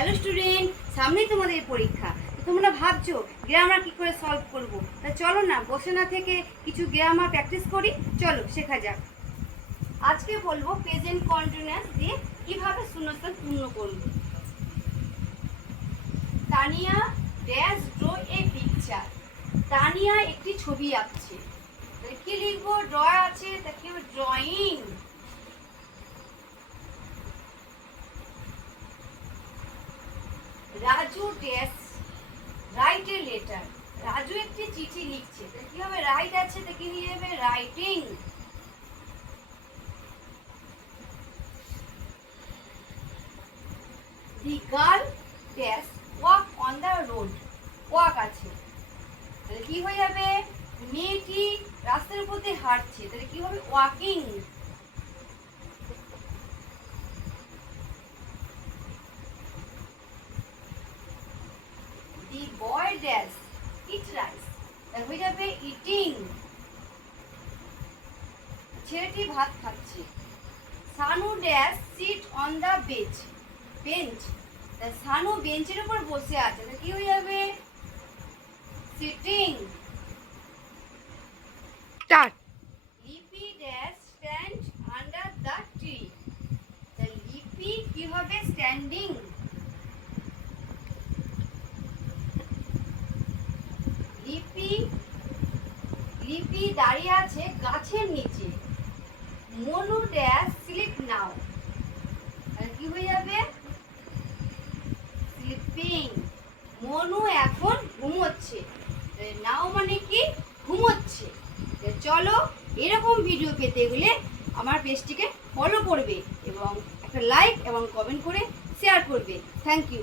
Hello student, সামনেই তোমাদের পরীক্ষা। তোমরা ভাবছো গ্রামার কি করে সলভ করব, তা চলো না বসে না থেকে কিছু গ্রামার প্র্যাকটিস করি। চলো শেখা যাক। আজকে বলবো প্রেজেন্ট কন্টিনিউয়াস দিয়ে কিভাবে শূন্যস্থান পূর্ণ করব। Tania dash draw a picture. Tania একটি ছবি আঁকছে। কি লিখবো? ড্র আছে, তা কি হবে? Drawing. Raju dash write a letter. Raju একটি চিঠি লিখছে, তা কি হবে? রাইট আছে, তা কি হয়ে যাবে? Writing. The girl dash walk on the road. Walk আছে, তাহলে কি হয়ে যাবে? মেয়েটি রাস্তার উপর দিয়ে হাঁটছে, তাহলে কি হবে? ওয়াকিং। দি বয় ড্যাশ ইট রাইস, তাহলে হয়ে যাবে ইটিং। ছেলেটি ভাত খাচ্ছে। Sanu dash sit on the bench. Bench, Sanu বেঞ্চের উপর বসে আছে, তাহলে কি হয়ে যাবে? সিটিং। স্টার্ট। লিপি dash stand under the tree. লিপি কি হবে? স্ট্যান্ডিং। লিপি লিপি দাঁড়িয়ে আছে গাছের নিচে। মনু ড্যাশ স্লিপ নাও, কি হয়ে যাবে? স্লিপিং। মনু এখন ঘুমোচ্ছে। নাও মানে কি? ঘুমোচ্ছে। চলো এরকম ভিডিও পেতে গেলে আমার পেজটিকে ফলো করবে এবং একটা লাইক এবং কমেন্ট করে শেয়ার করবে। Thank you.